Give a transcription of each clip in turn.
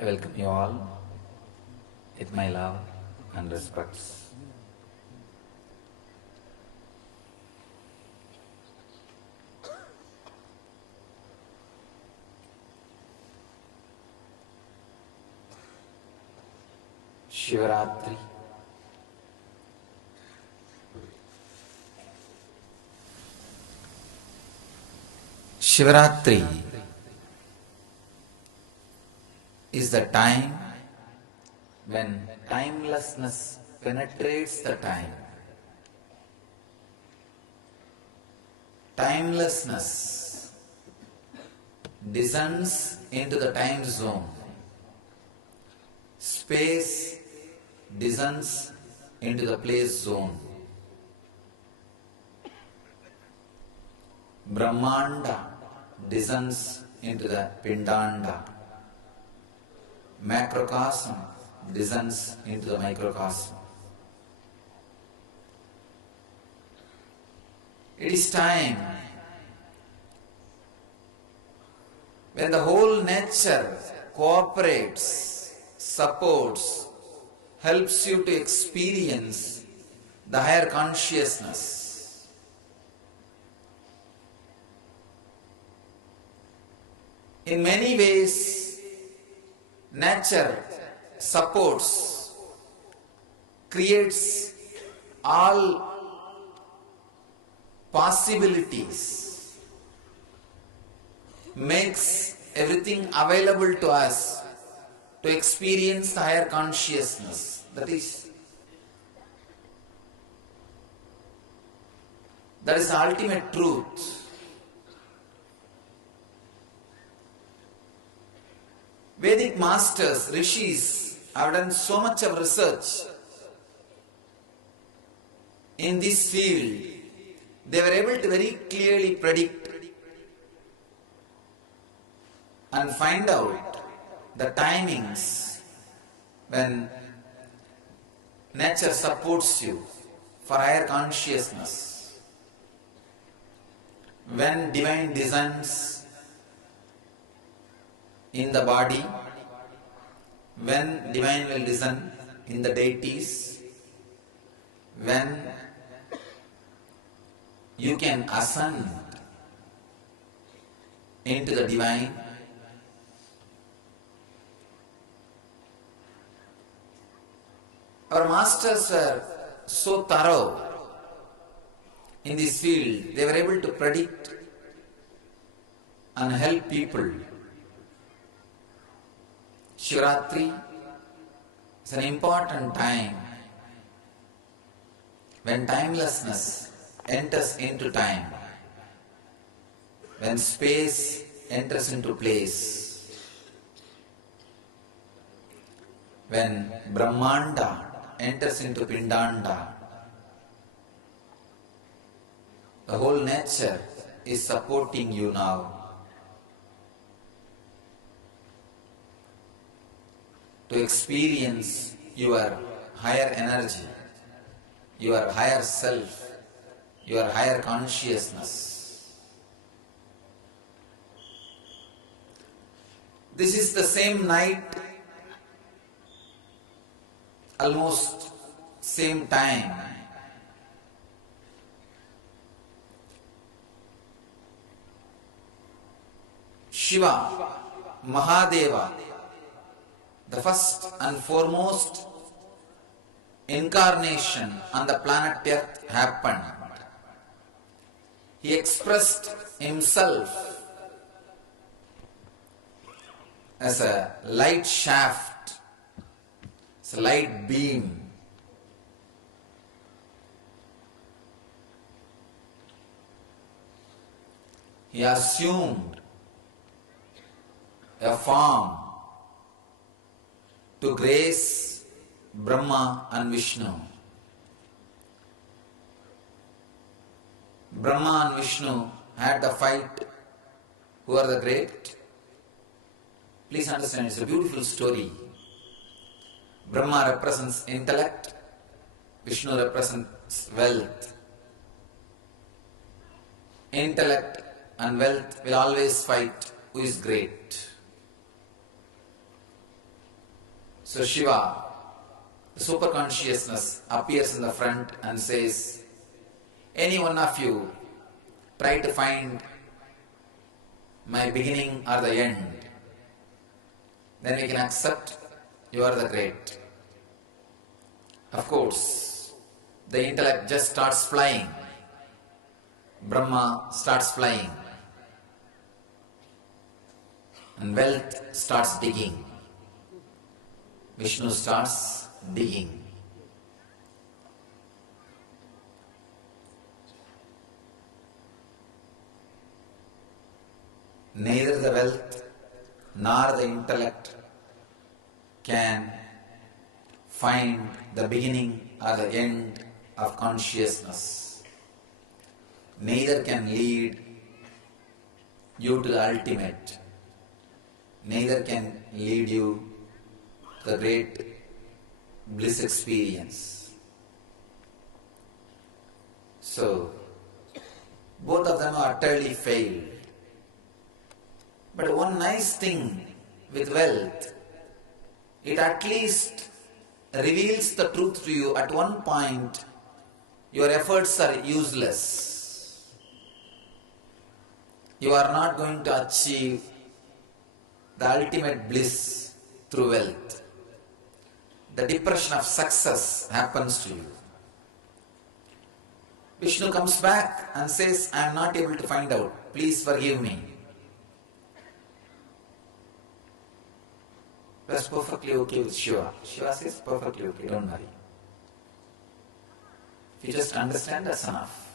I welcome you all with my love and respects. Shivaratri. Shivaratri is the time when timelessness penetrates the time. Timelessness descends into the time zone. Space descends into the place zone. Brahmanda descends into the Pindanda. Macrocosm descends into the microcosm. It is time when the whole nature cooperates, supports, helps you to experience the higher consciousness. In many ways, nature supports, creates all possibilities, makes everything available to us to experience the higher consciousness. That is the ultimate truth. Vedic masters, rishis have done so much of research in this field. They were able to very clearly predict and find out the timings when nature supports you for higher consciousness, when divine descends in the body, when divine will descend in the deities, when you can ascend into the divine. Our masters were so thorough in this field, they were able to predict and help people. Shivaratri is an important time when timelessness enters into time, when space enters into place, when Brahmanda enters into Pindanda. The whole nature is supporting you now to experience your higher energy, your higher self, your higher consciousness. This is the same night, almost same time. Shiva, Mahadeva, the first and foremost incarnation on the planet Earth happened. He expressed himself as a light shaft, as a light beam. He assumed a form to grace Brahma and Vishnu. Brahma and Vishnu had the fight. Who are the great? Please understand, it's a beautiful story. Brahma represents intellect, Vishnu represents wealth. Intellect and wealth will always fight who is great. So Shiva, the super consciousness, appears in the front and says, any one of you try to find my beginning or the end, then we can accept you are the great. Of course, the intellect just starts flying. Brahma starts flying. And wealth starts digging. Vishnu starts digging. Neither the wealth nor the intellect can find the beginning or the end of consciousness. Neither can lead you to the ultimate. Neither can lead you to the great bliss experience. So, both of them are utterly failed. But one nice thing with wealth, it at least reveals the truth to you. At one point, your efforts are useless. You are not going to achieve the ultimate bliss through wealth. The depression of success happens to you. Vishnu comes back and says, I am not able to find out. Please forgive me. That's perfectly okay with Shiva. Shiva says, perfectly okay, don't worry. If you just understand, that's enough.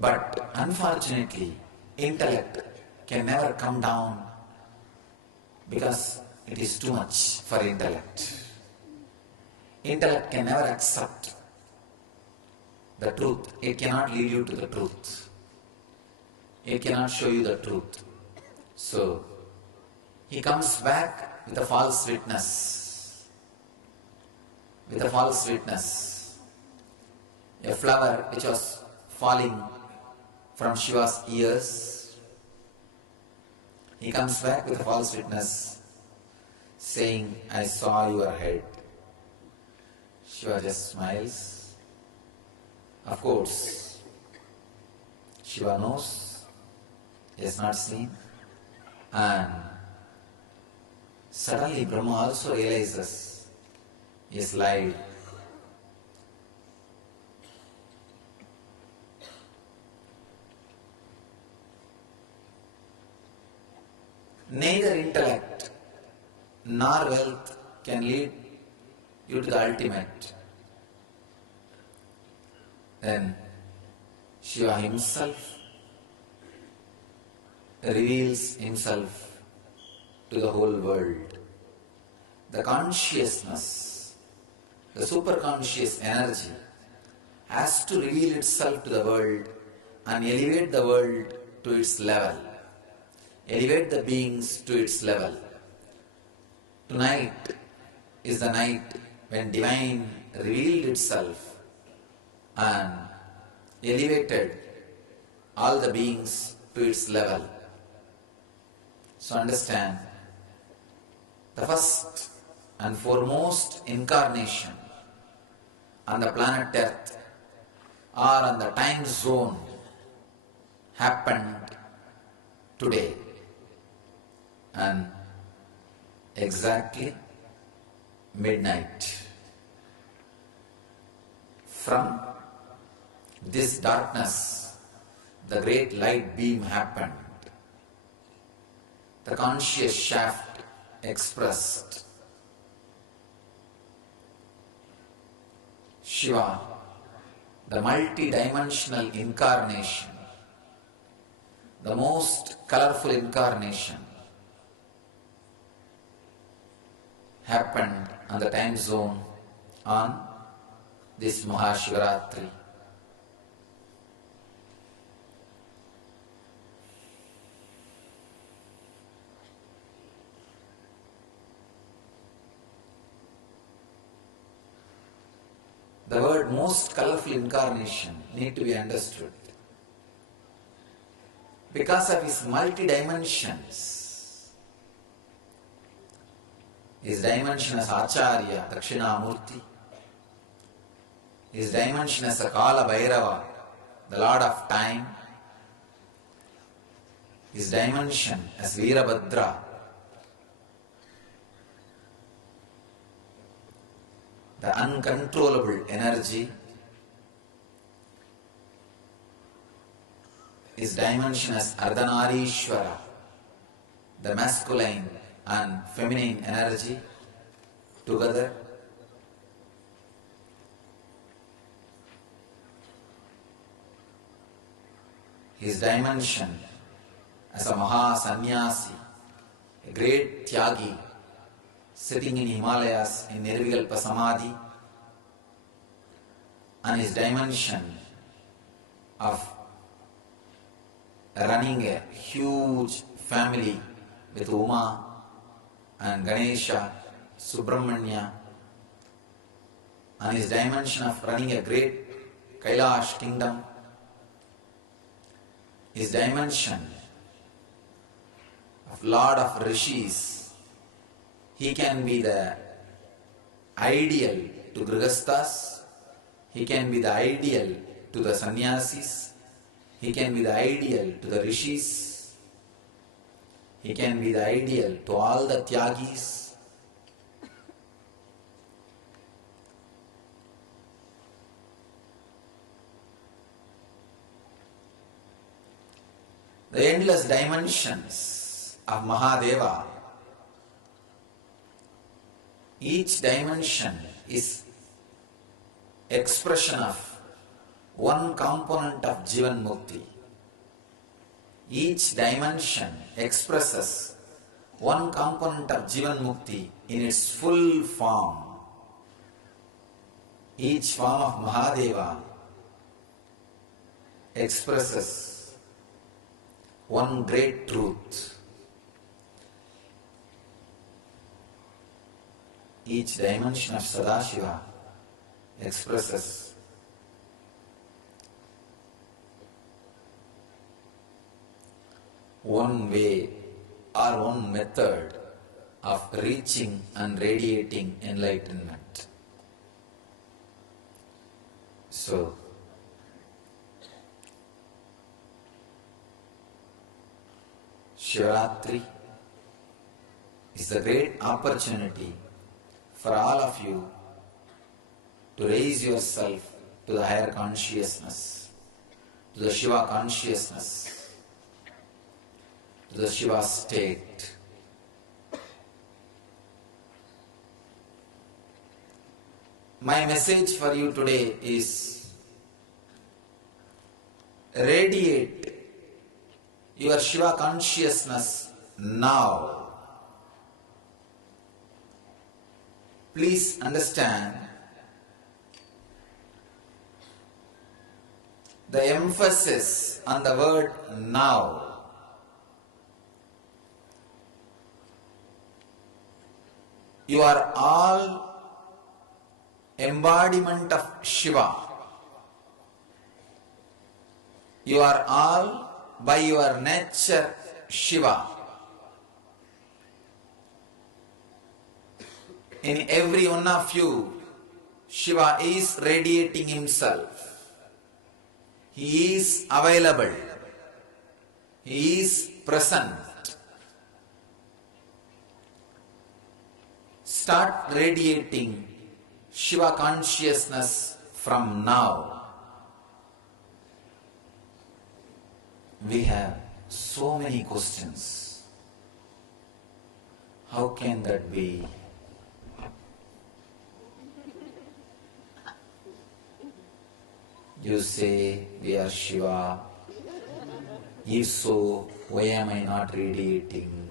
But unfortunately, intellect can never come down because it is too much for intellect. Intellect can never accept the truth. It cannot lead you to the truth. It cannot show you the truth. So, he comes back with a false witness. With a false witness. A flower which was falling from Shiva's ears. He comes back with a false witness saying, I saw your head. Shiva just smiles. Of course, Shiva knows he has not seen. And suddenly Brahma also realizes he has lied. Neither intellect nor wealth can lead you to the ultimate. Then Shiva himself reveals himself to the whole world. The consciousness, the superconscious energy has to reveal itself to the world and elevate the world to its level. Elevate the beings to its level. Tonight is the night when Divine revealed itself and elevated all the beings to its level. So understand, the first and foremost incarnation on the planet Earth or on the time zone happened today. And exactly midnight. From this darkness, the great light beam happened. The conscious shaft expressed. Shiva, the multi-dimensional incarnation, the most colorful incarnation, happened on the time zone on this Mahashivaratri. The word most colorful incarnation need to be understood. Because of his multi-dimensions, His dimension as Acharya, Dakshinamurti. His dimension as a Kala Bhairava, the Lord of Time. His dimension as Veerabhadra, the uncontrollable energy. His dimension as Ardhanarishwara, the masculine and feminine energy together. His dimension as a Maha Sannyasi, a great Tyagi, sitting in Himalayas in Nirvikalpa Samadhi, and his dimension of running a huge family with Uma and Ganesha, Subramanya, and his dimension of running a great Kailash kingdom, his dimension of Lord of Rishis. He can be the ideal to Grihasthas, he can be the ideal to the Sannyasis, he can be the ideal to the Rishis, he can be the ideal to all the Tyagis. The endless dimensions of Mahadeva, each dimension is expression of one component of Jivan Mukti. Each dimension expresses one component of Jivan Mukti in its full form. Each form of Mahadeva expresses one great truth. Each dimension of Sadashiva expresses one way or one method of reaching and radiating enlightenment. So, Shivaratri is the great opportunity for all of you to raise yourself to the higher consciousness, to the Shiva consciousness, to the Shiva state. My message for you today is radiate your Shiva consciousness now. Please understand the emphasis on the word now. You are all embodiment of Shiva. You are all by your nature Shiva. In every one of you, Shiva is radiating himself. He is available. He is present. Start radiating Shiva consciousness from now. We have so many questions. How can that be? You say we are Shiva. If so, why am I not radiating?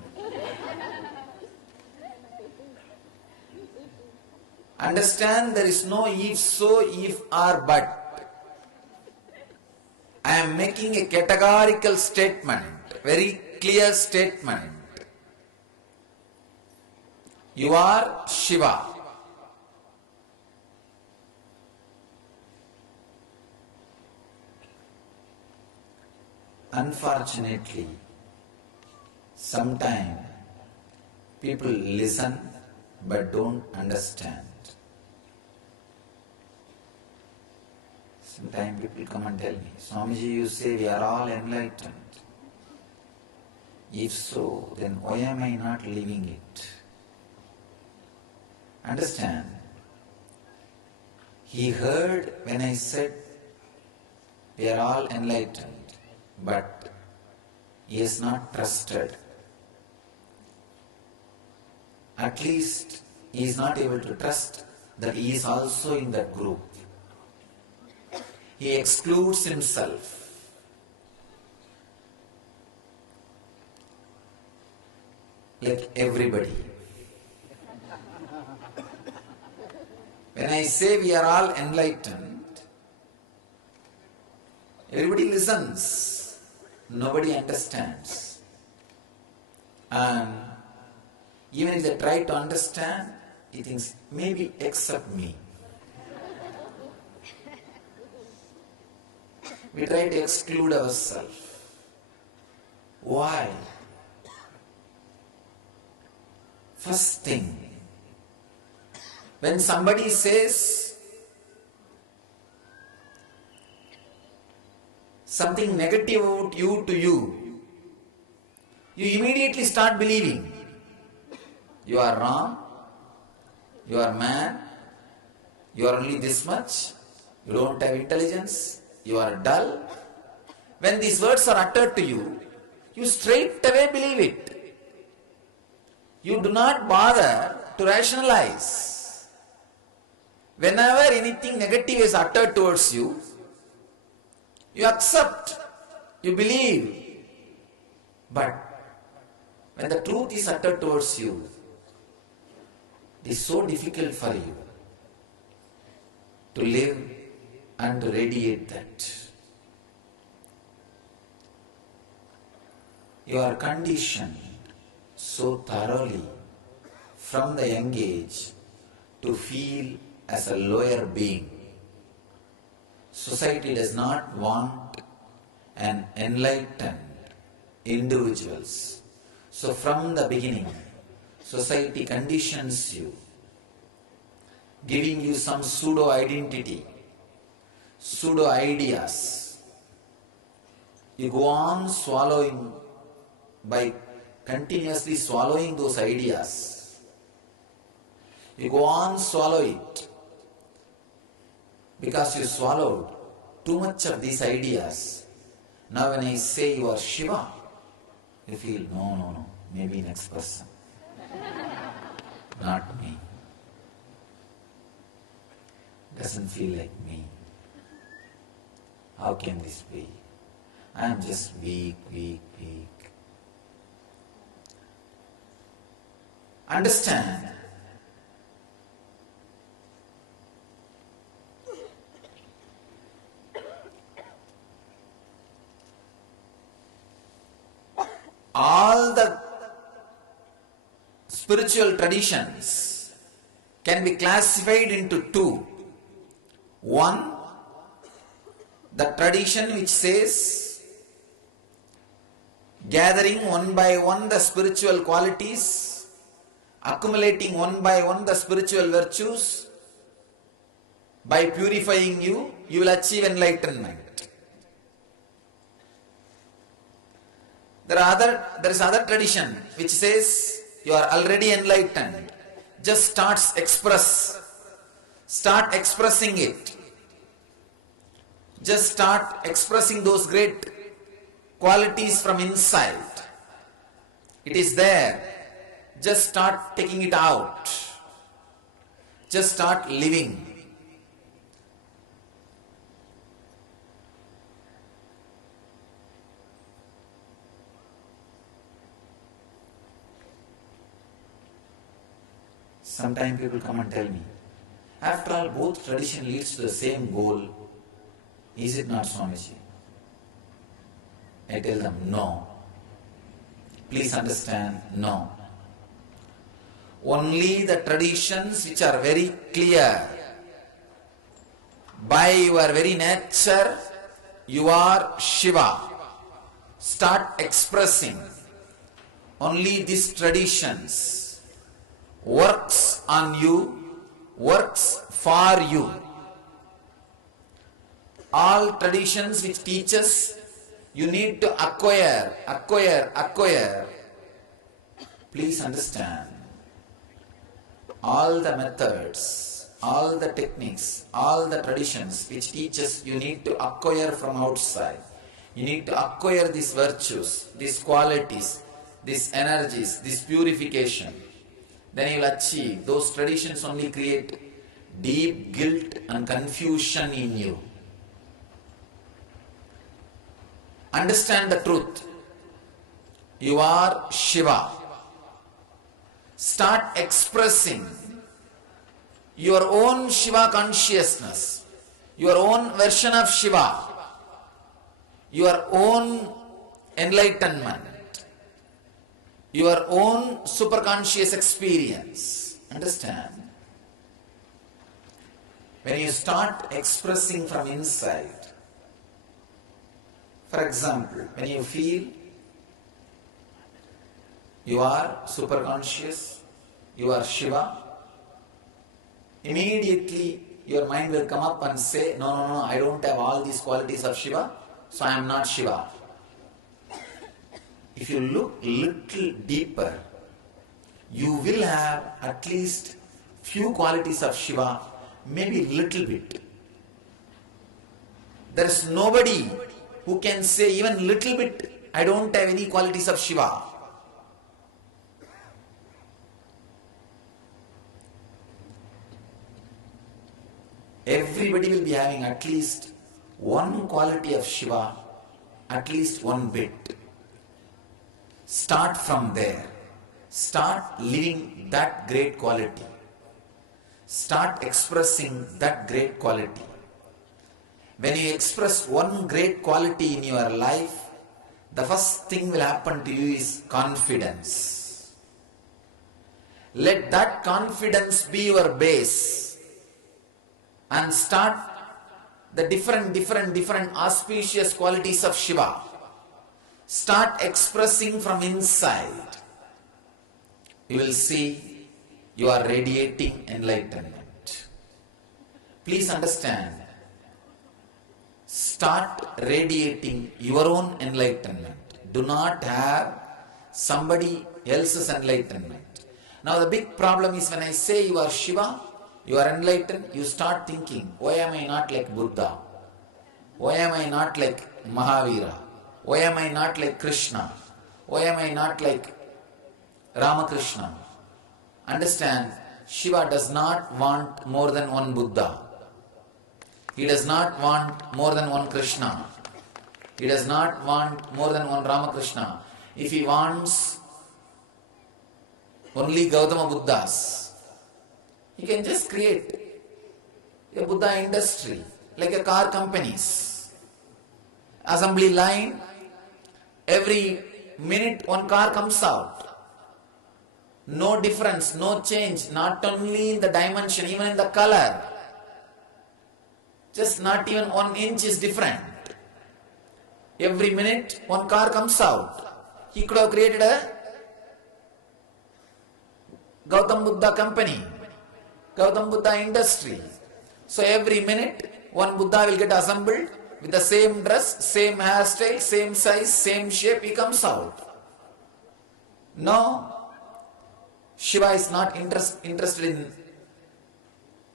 Understand, there is no if so, if or but. I am making a categorical statement, very clear statement. You are Shiva. Unfortunately, sometimes people listen but don't understand. Sometimes people come and tell me, Swamiji, you say we are all enlightened. If so, then why am I not living it? Understand? He heard when I said we are all enlightened, but he has not trusted. At least he is not able to trust that he is also in that group. He excludes himself. Like everybody. When I say we are all enlightened, everybody listens. Nobody understands. And even if they try to understand, he thinks, maybe except me. We try to exclude ourselves. Why? First thing, when somebody says something negative about you to you, you immediately start believing. You are wrong, you are mad, you are only this much, you don't have intelligence, you are dull. When these words are uttered to you, you straight away believe it. You do not bother to rationalize. Whenever anything negative is uttered towards you, you accept, you believe. But when the truth is uttered towards you, it is so difficult for you to live and to radiate that. You are conditioned so thoroughly from the young age to feel as a lower being. Society does not want an enlightened individuals. So from the beginning, society conditions you, giving you some pseudo-identity, pseudo-ideas. You go on swallowing by continuously swallowing those ideas. You go on swallow it because you swallowed too much of these ideas. Now when I say you are Shiva, you feel, no, maybe next person. Not me. Doesn't feel like me. How can this be? I am just weak. Understand? All the spiritual traditions can be classified into two. One, the tradition which says gathering one by one the spiritual qualities, accumulating one by one the spiritual virtues, by purifying you, you will achieve enlightenment. There is other tradition which says you are already enlightened. Just start expressing it. Just start expressing those great qualities from inside. It is there. Just start taking it out. Just start living. Sometimes people come and tell me, after all, both tradition leads to the same goal. Is it not, Swamiji? I tell them, no. Please understand, no. Only the traditions which are very clear. By your very nature, you are Shiva. Start expressing. Only these traditions works on you, works for you. All traditions which teach us you need to acquire. Please understand, all the methods, all the techniques, all the traditions which teach us you need to acquire from outside. You need to acquire these virtues, these qualities, these energies, this purification. Then you will achieve. Those traditions only create deep guilt and confusion in you. Understand the truth. You are Shiva. Start expressing your own Shiva consciousness, your own version of Shiva, your own enlightenment, your own superconscious experience. Understand? When you start expressing from inside, for example, when you feel you are superconscious, you are Shiva, immediately your mind will come up and say, no, I don't have all these qualities of Shiva, so I am not Shiva. If you look little deeper, you will have at least few qualities of Shiva, maybe little bit. There is nobody who can say even little bit, I don't have any qualities of Shiva. Everybody will be having at least one quality of Shiva, at least one bit. Start from there. Start living that great quality. Start expressing that great quality. When you express one great quality in your life, the first thing will happen to you is confidence. Let that confidence be your base and start the different auspicious qualities of Shiva. Start expressing from inside. You will see you are radiating enlightenment. Please understand. Start radiating your own enlightenment. Do not have somebody else's enlightenment. Now the big problem is when I say you are Shiva, you are enlightened, you start thinking, why am I not like Buddha? Why am I not like Mahavira? Why am I not like Krishna? Why am I not like Ramakrishna? Understand, Shiva does not want more than one Buddha. He does not want more than one Krishna. He does not want more than one Ramakrishna. If he wants only Gautama Buddhas, he can just create a Buddha industry, like a car companies. Assembly line, every minute one car comes out. No difference, no change, not only in the dimension, even in the color. Just not even 1 inch is different. Every minute one car comes out. He could have created a Gautam Buddha company, Gautam Buddha industry. So every minute one Buddha will get assembled with the same dress, same hairstyle, same size, same shape, he comes out. No, Shiva is not interested in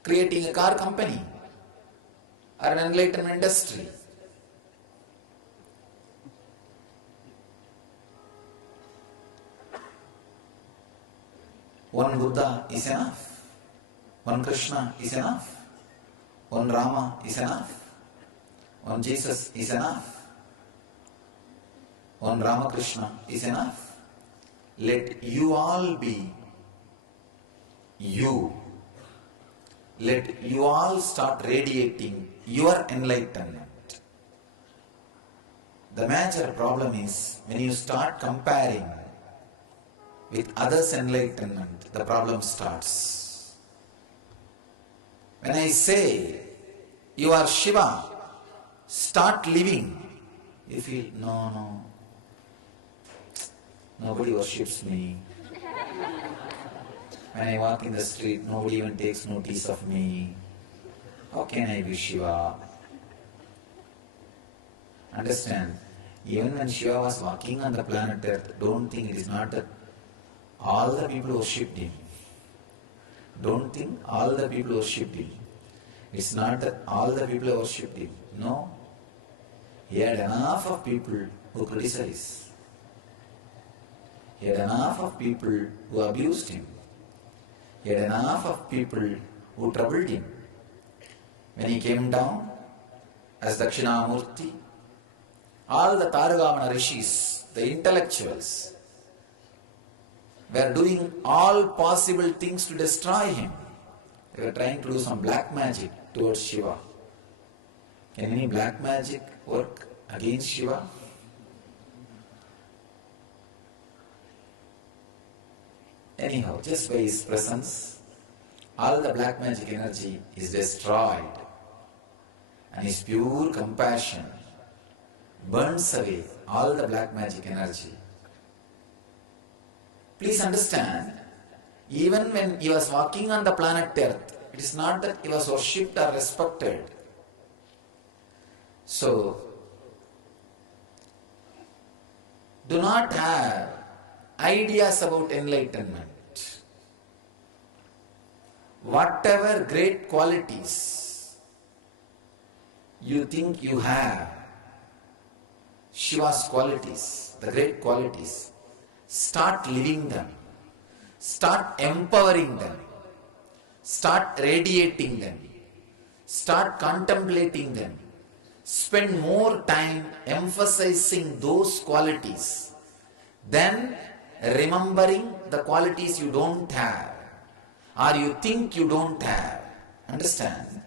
creating a car company or an enlightenment industry. One Buddha is enough. One Krishna is enough. One Rama is enough. One Jesus is enough. One Ramakrishna is enough. Let you all be you. Let you all start radiating your enlightenment. The major problem is when you start comparing with others' enlightenment, the problem starts. When I say you are Shiva, start living. You feel, no, nobody worships me. When I walk in the street, nobody even takes notice of me. How can I be Shiva? Understand? Even when Shiva was walking on the planet Earth, don't think it is not that all the people worshipped him. Don't think all the people worshipped him. It's not that all the people worshipped him. No. He had enough of people who criticized. He had enough of people who abused him. He had enough of people who troubled him. When he came down as Dakshinamurti, all the Tarugavana rishis, the intellectuals, were doing all possible things to destroy him. They were trying to do some black magic towards Shiva. Can any black magic work against Shiva? Anyhow, just by his presence, all the black magic energy is destroyed, and his pure compassion burns away all the black magic energy. Please understand, even when he was walking on the planet Earth, it is not that he was worshipped or respected. So, do not have ideas about enlightenment. Whatever great qualities you think you have, Shiva's qualities, the great qualities, start living them, start empowering them, start radiating them, start contemplating them, spend more time emphasizing those qualities than remembering the qualities you don't have or you think you don't have. Understand?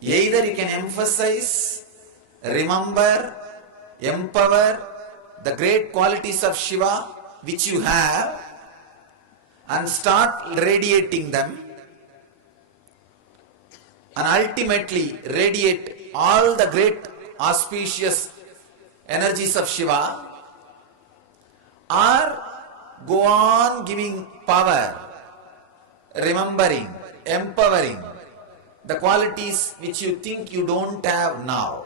Either you can emphasize, remember, empower the great qualities of Shiva which you have and start radiating them, and ultimately radiate all the great auspicious energies of Shiva, or go on giving power, remembering, empowering the qualities which you think you don't have now.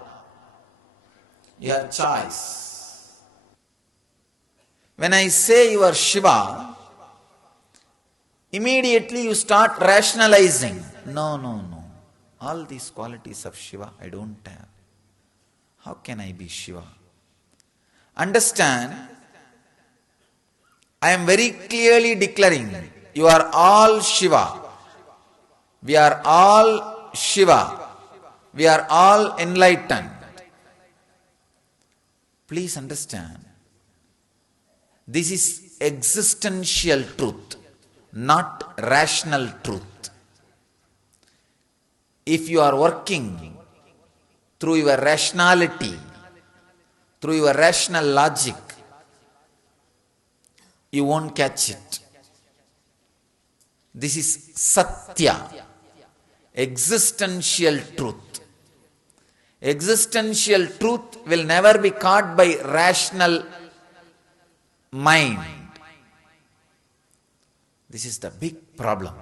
You have choice. When I say you are Shiva, immediately you start rationalizing. No. All these qualities of Shiva I don't have. How can I be Shiva? Understand, I am very clearly declaring, you are all Shiva. We are all Shiva. We are all enlightened. Please understand, this is existential truth, not rational truth. If you are working through your rationality, through your rational logic, you won't catch it. This is Satya, existential truth. Existential truth will never be caught by rational mind. This is the big problem.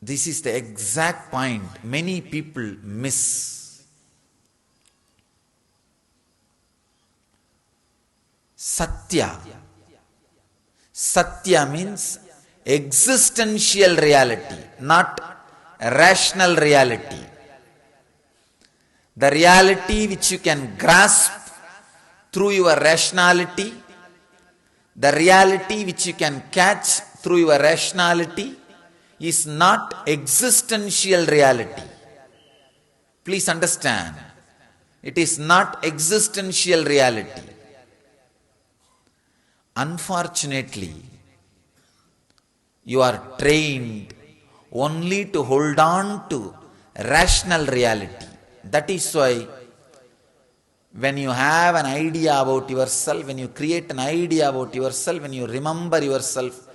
This is the exact point many people miss. Satya. Satya means existential reality, not rational reality. The reality which you can grasp through your rationality, the reality which you can catch through your rationality is not existential reality. Please understand, it is not existential reality. Unfortunately, you are trained only to hold on to rational reality. That is why when you have an idea about yourself, when you create an idea about yourself, when you remember yourself,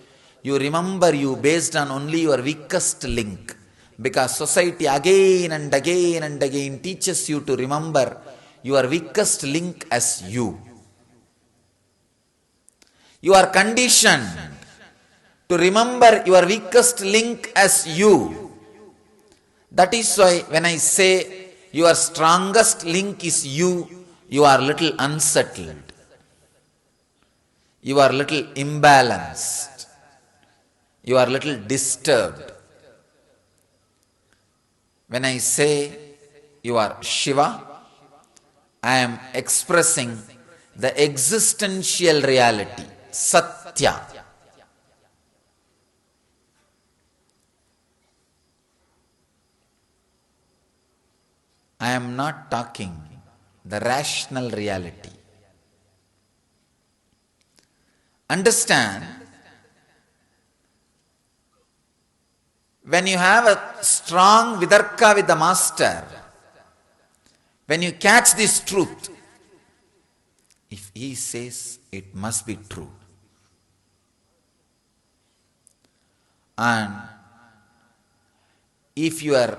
you remember you based on only your weakest link. Because society again and again and again teaches you to remember your weakest link as you. You are conditioned to remember your weakest link as you. That is why when I say your strongest link is you, you are little unsettled. You are little imbalanced. You are little disturbed. When I say you are Shiva, I am expressing the existential reality, Satya. I am not talking the rational reality. Understand, when you have a strong vidarka with the master, when you catch this truth, if he says it must be true. And if your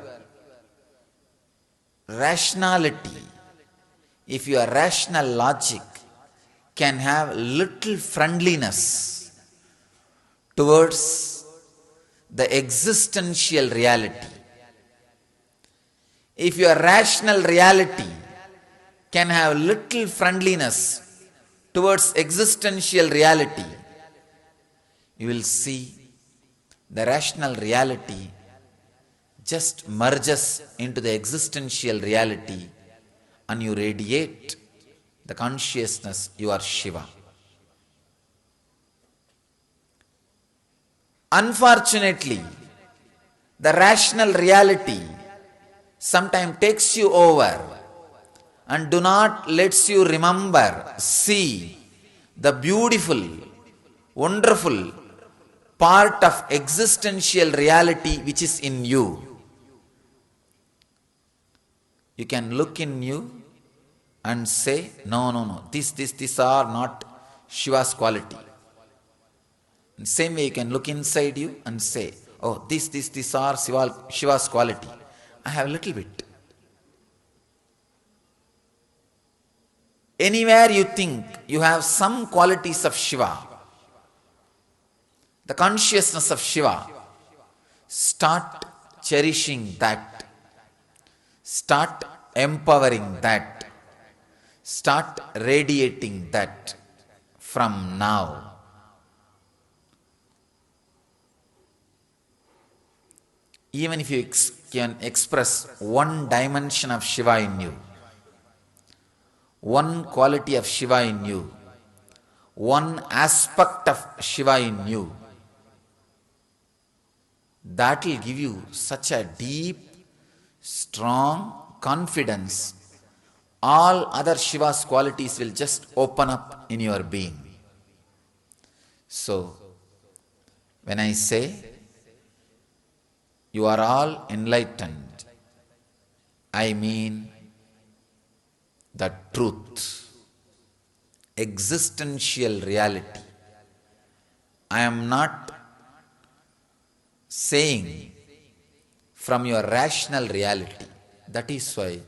rationality, if your rational logic can have little friendliness towards the existential reality, if your rational reality can have little friendliness towards existential reality, you will see the rational reality just merges into the existential reality and you radiate the consciousness you are Shiva. Unfortunately, the rational reality sometimes takes you over and do not lets you remember, see the beautiful, wonderful part of existential reality which is in you. You can look in you and say, no, these are not Shiva's quality. In the same way you can look inside you and say, oh, these are Shiva's quality. I have a little bit. Anywhere you think you have some qualities of Shiva, the consciousness of Shiva, start cherishing that. Start empowering that. Start radiating that from now. Even if you can express one dimension of Shiva in you, one quality of Shiva in you, one aspect of Shiva in you, that will give you such a deep, strong confidence. All other Shiva's qualities will just open up in your being. So, when I say you are all enlightened, I mean the truth, existential reality. I am not saying from your rational reality. That is why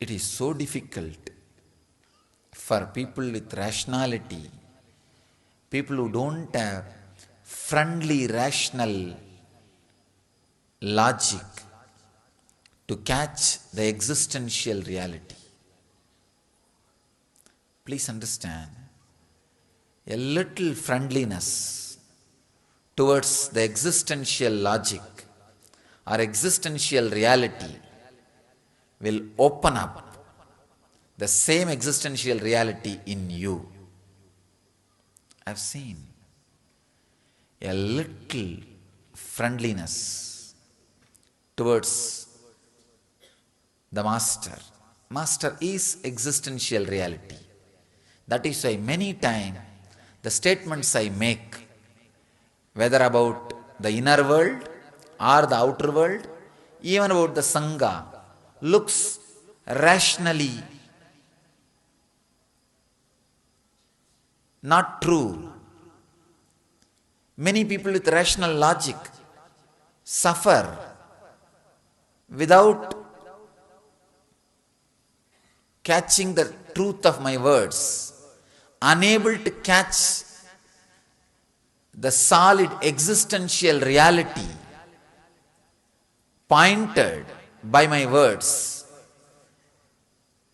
it is so difficult for people with rationality, people who don't have friendly rational logic, to catch the existential reality. Please understand, a little friendliness towards the existential logic or existential reality will open up the same existential reality in you. I've seen a little friendliness towards the master. Master is existential reality. That is why many times the statements I make, whether about the inner world or the outer world, even about the Sangha, looks rationally not true. Many people with rational logic suffer without catching the truth of my words, unable to catch the solid existential reality pointed by my words,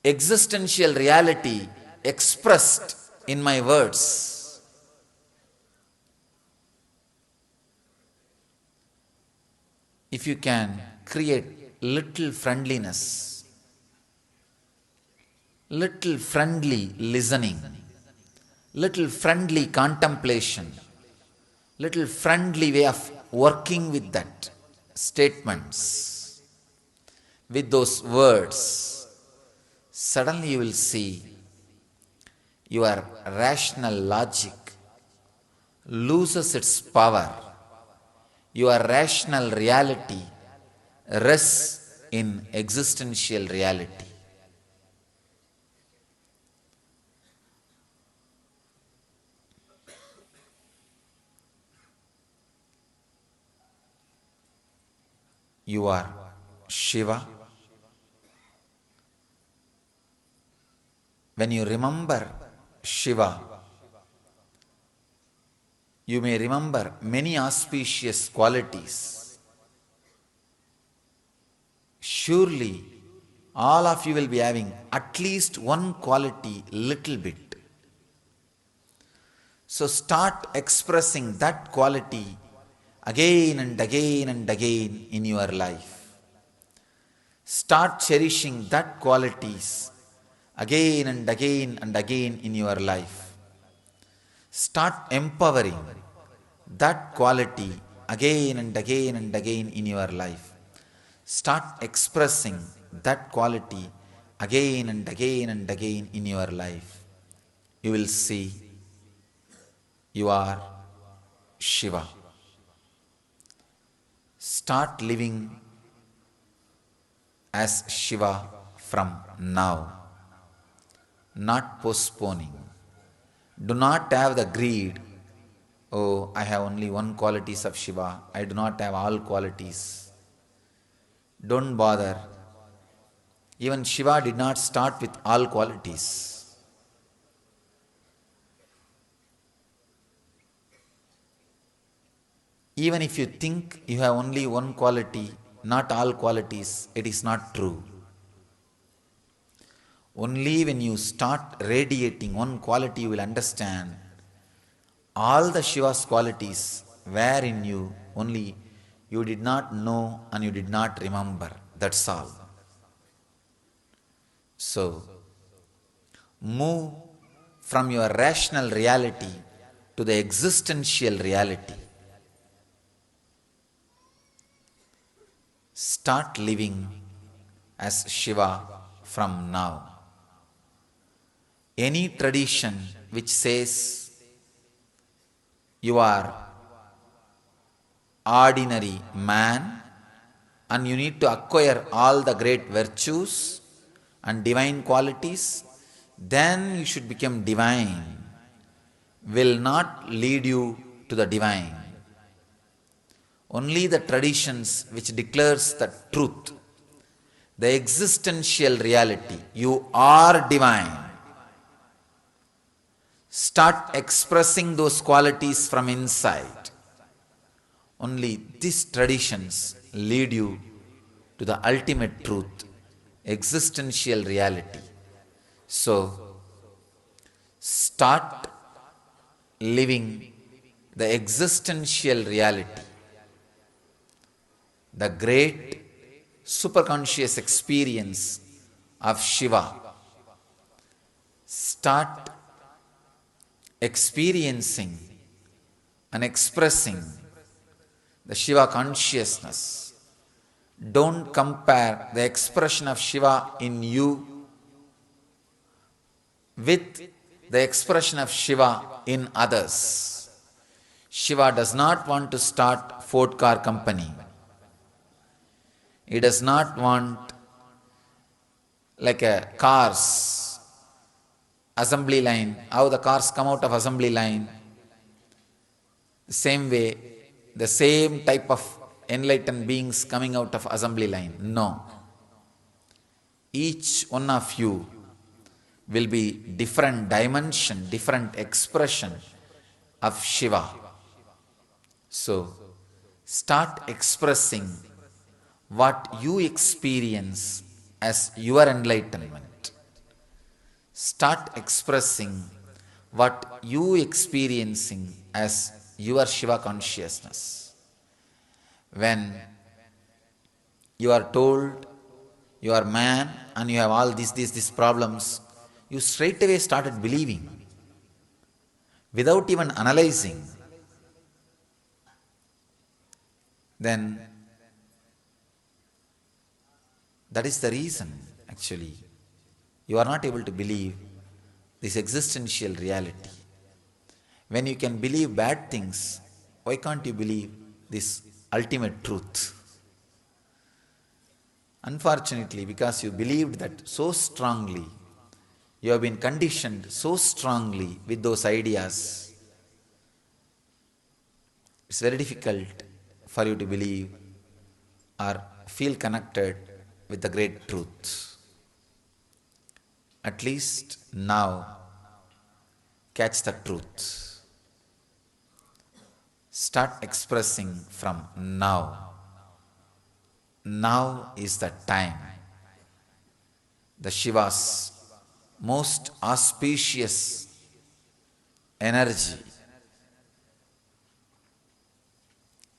existential reality expressed in my words. If you can create little friendliness, little friendly listening, little friendly contemplation, little friendly way of working with that statements, with those words, suddenly you will see your rational logic loses its power. Your rational reality rests in existential reality. You are Shiva. When you remember Shiva, you may remember many auspicious qualities. Surely, all of you will be having at least one quality, little bit. So start expressing that quality again and again and again in your life. Start cherishing that qualities again and again and again in your life. Start empowering that quality again and again and again in your life. Start expressing that quality again and again and again in your life. You will see you are Shiva. Start living as Shiva from now, not postponing. Do not have the greed, oh, I have only one qualities of Shiva, I do not have all qualities. Don't bother. Even Shiva did not start with all qualities. Even if you think you have only one quality, not all qualities, it is not true. Only when you start radiating one quality, you will understand all the Shiva's qualities were in you, only you did not know and you did not remember. That's all. So, move from your rational reality to the existential reality. Start living as Shiva from now. Any tradition which says you are ordinary man and you need to acquire all the great virtues and divine qualities, then you should become divine, will not lead you to the divine. Only the traditions which declares the truth, the existential reality, you are divine. Start expressing those qualities from inside. Only these traditions lead you to the ultimate truth, existential reality. So, start living the existential reality, the great superconscious experience of Shiva. Start experiencing and expressing the Shiva consciousness. Don't compare the expression of Shiva in you with the expression of Shiva in others. Shiva does not want to start Ford car company. He does not want like a cars assembly line, how the cars come out of assembly line. Same way, the same type of enlightened beings coming out of assembly line. No. Each one of you will be different dimension, different expression of Shiva. So, start expressing what you experience as your enlightenment. Start expressing what you experiencing as your Shiva consciousness. When you are told you are man and you have all these problems, you straight away started believing without even analyzing. Then that is the reason actually you are not able to believe this existential reality. When you can believe bad things, why can't you believe this ultimate truth? Unfortunately, because you believed that so strongly, you have been conditioned so strongly with those ideas, it's very difficult for you to believe or feel connected with the great truth. At least now, catch the truth. Start expressing from now. Now is the time. The Shiva's most auspicious energy,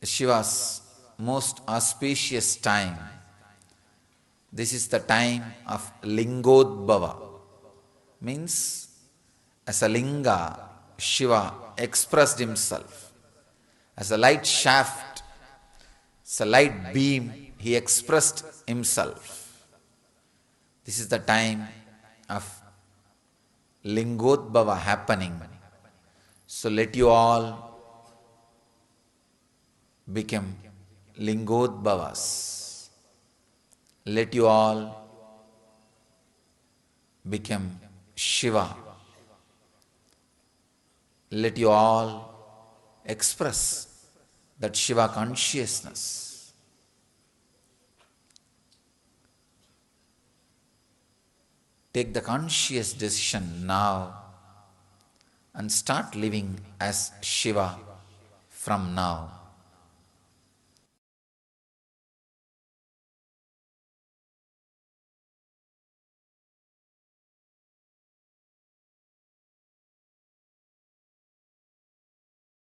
Shiva's most auspicious time. This is the time of Lingodbhava. Means, as a linga, Shiva expressed himself. As a light shaft, as a light beam, he expressed himself. This is the time of Lingodbhava happening. So let you all become Lingodbhavas. Let you all become Shiva. Let you all express that Shiva consciousness. Take the conscious decision now and start living as Shiva from now.